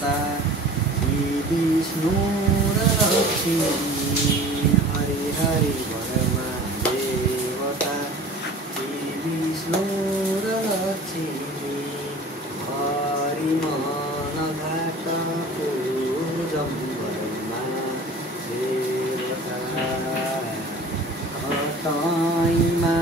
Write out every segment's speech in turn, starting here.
देवता श्री विष्णु र लक्ष्मी हरि हरि बरमा देवता श्री विष्णु र लक्ष्मी हरि मन घाट पूजम बरमा देवता घटाइमा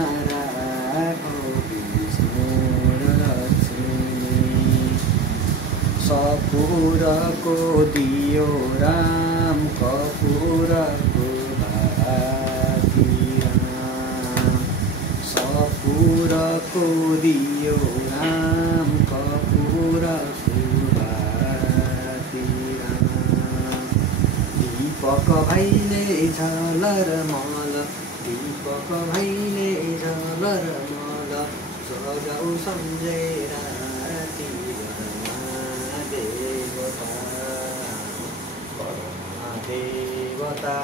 कपुरको दियो राम कपुरको भाती राम सपुरको दियो राम कपुरको भाती राम दीपक भाइले झलर मल दीपक भाइले झलर मल सजाउ सम्झेर देवता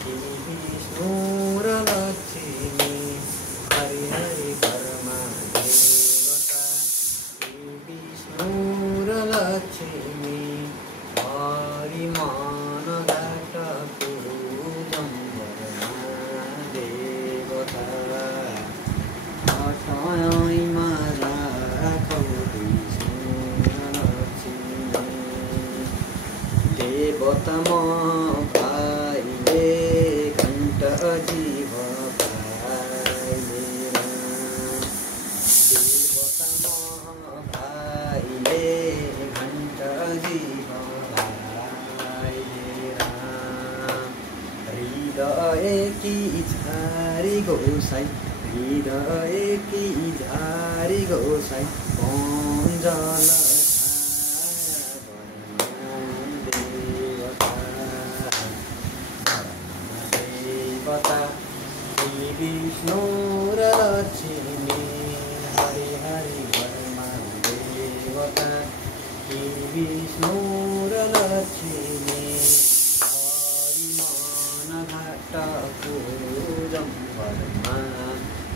श्री विष्णु र लक्ष्मी हरि हरि बरमा देवता श्री विष्णु र लक्ष्मी हरि मन घाट पूजम बरमा देवता हटाइमा राखौ विष्णु र लक्ष्मी देवता भाइले घण्ट जीव भाइले देवता भाइले घण्ट जीव भाइले हृदय की झारी गोसाई हृदय की झारी गोसाई पञ्जल श्री विष्णु र लक्ष्मी हरि हरि बरमा देवता श्री विष्णु र लक्ष्मी हरि मन घाट पूजम बरमा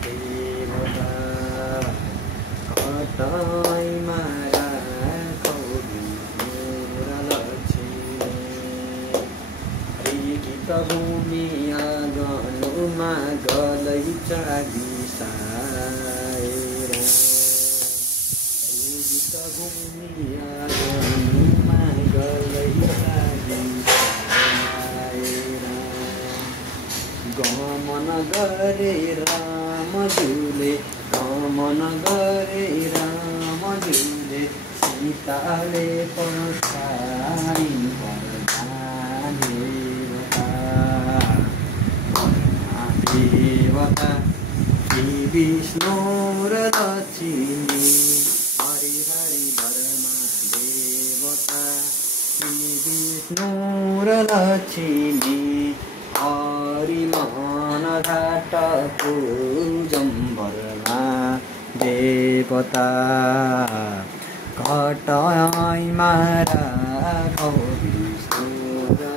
देवता घटाइमा राखौ विष्णु र लक्ष्मी गीत भूमि आँगनमा गलैचा बिसाएर गीत भूमि आँगनमा गलैचा बिसाएर गमन गरे रामज्यूले गमन गरे रामज्यूले सीताले पसारिन् देवता श्री विष्णु र लक्ष्मी हरि हरि बरमा देवता श्री विष्णु र लक्ष्मी हरि मन घाट पूजम बरमा देवता घटाइमा राखौ विष्णु र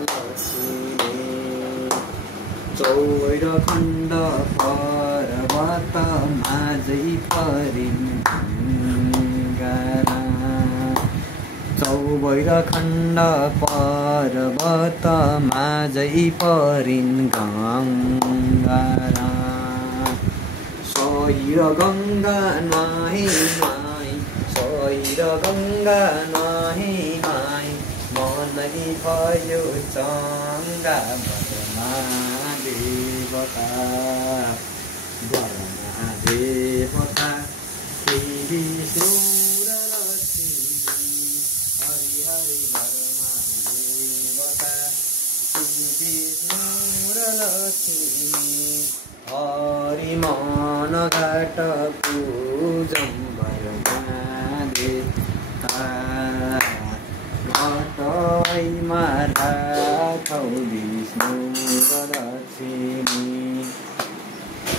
चौर खण्ड पर्वत माझै परिन् गङ्गारा चौर खण्ड पर्वत माझै परिन् गङ्गारा सही र गङ्गा नाहि माई सही र गङ्गा नाहि माई मनै भयो चङ्गा बरमा देवता बरमा देवता श्री विष्णु र लक्ष्मी हरि हरि बरमा देवता श्री विष्णु र लक्ष्मी हरि मन घाट पूजम बरमा देवता घटाइमा राखौ विष्णु र लक्ष्मी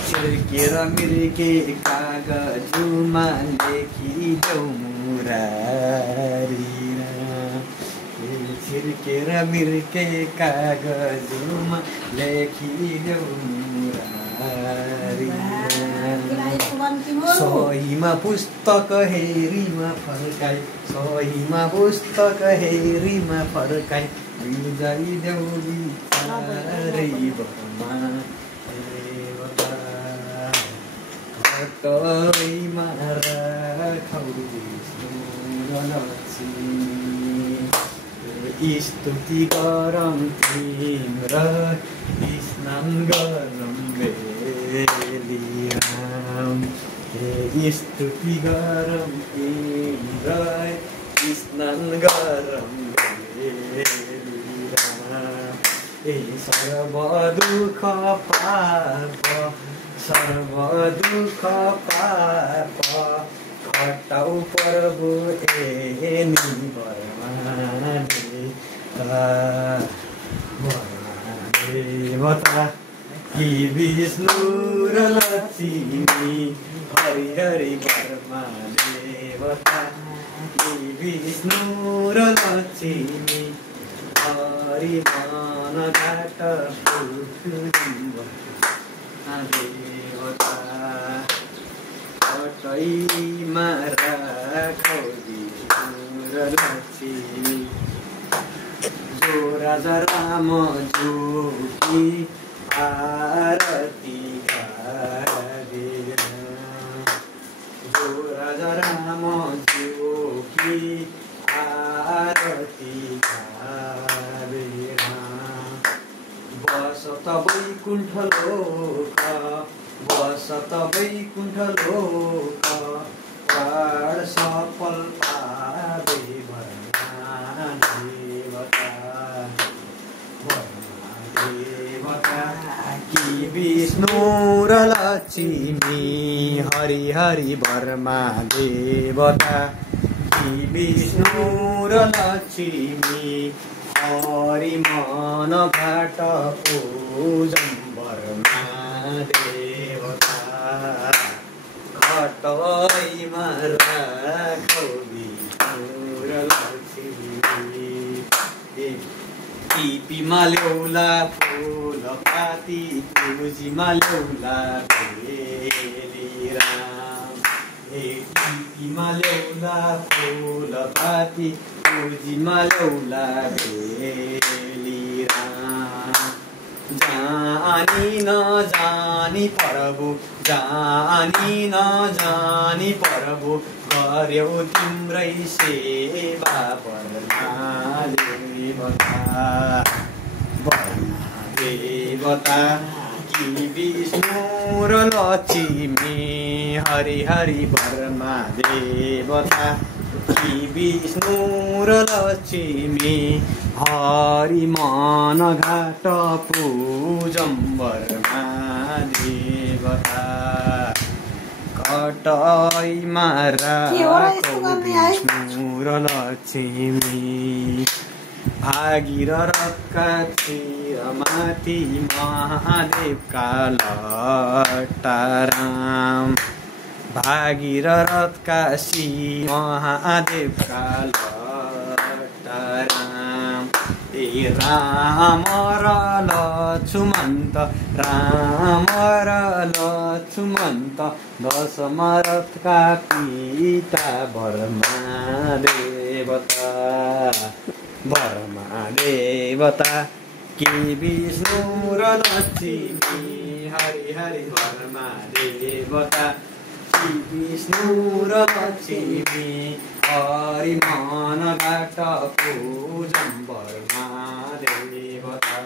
छिर्केर मिर्के कागजमा लेखिदेऊ मुरारी छिर्केर मिर्के कागजमा लेखिदेऊ मुरारी सहीमा पुस्तक हेरीमा फर्काई सहीमा पुस्तक हेरीमा फर्काई बिजाइदेऊ बिचारै बर्मा देवता घटैमा राखौ विष्णु र लक्ष्मी स्तुति गरौँ तिम्रो स्नान गरौँ बेलिराम स्तुति गरौँ तिम्रो स्नान गरौँ बेलिराम सर्व दुःख पाप सर्व दुःख पाप हटाऊ प्रभु एनी देवता कि विष्णु र लक्ष्मी हरि हरि बर्मा देवता कि विष्णु र लक्ष्मी हरि मन घाट देवता कटैमा राखौ विष्णु र लक्ष्मी जो राजा राम जोगी आरती गावेर जो राजा राम जोगी आरती गावेर बसत वैकुण्ठ लोक बसत वैकुण्ठ लोक प्राण सफल पावे देवता कि विष्णु र लक्ष्मी हरि हरि बर्मा देवता कि विष्णु र लक्ष्मी हरि मन घाट पूजम बर्मा देवता घटैमा राखौ विष्णु र लक्ष्मी टिपीमा ल्याउला फुल पाती तुलसीमा ल्याउला बेलिराम टिपीमा ल्याउला फुल पाती तुलसीमा ल्याउला बेलिराम जानी नजानी प्रभु जानी नजानी प्रभु गर्यौ तिम्रै सेवा बर्मा देवता कि विष्णु र लक्ष्मी हरि हरि बर्मा देवता कि विष्णु र लक्ष्मी हरि मन घाट पूजम बर्मा देवता कटैमा राखौ विष्णु र लक्ष्मी भागीरथका चिरमाथि महादेवका लट्टाराम भागीरथका महादेवका लट्टाराम राम र लक्ष्मण दशरथका पिता बर्मा देवता कि विष्णु र लक्ष्मी हरि हरि बर्मा देवता कि विष्णु र लक्ष्मी हरि मन घाट पूजम बर्मा देवता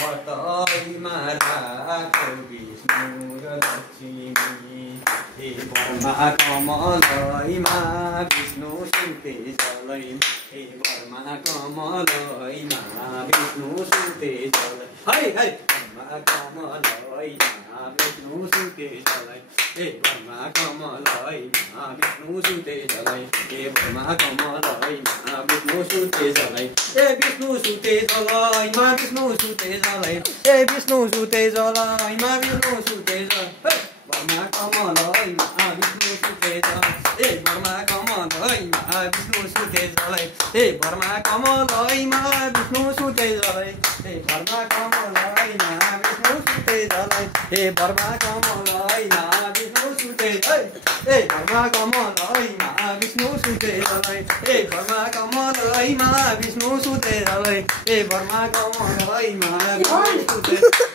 घटैमा राखौ विष्णु र लक्ष्मी हे बर्मा कमलैमा विष्णु सुते जलै हे बर्मा कमलैमा विष्णु सुते जलै है बर्मा कमलैमा विष्णु सुते जलै हे बर्मा कमलैमा विष्णु सुते जलै हे बर्मा कमलैमा विष्णु सुते जलै हे विष्णु सुते जलैमा विष्णु सुते जलै हे विष्णु सुते जलैमा विष्णु सुते जलै बर्मा कमलैमा विष्णु सुते जलै हे बर्मा कमलैमा विष्णु सुते जलै हे बर्मा कमलैमा विष्णु सुते जलै हे बर्मा कमलैमा विष्णु सुते जलै हे बर्मा कमलैमा विष्णु सुते भरमा कमलैमा विष्णु सुतेरलै हे भरमा कमलैमा विष्णु सुतेरलै हे भरमा कमलैमा विष्णु सुतेरलै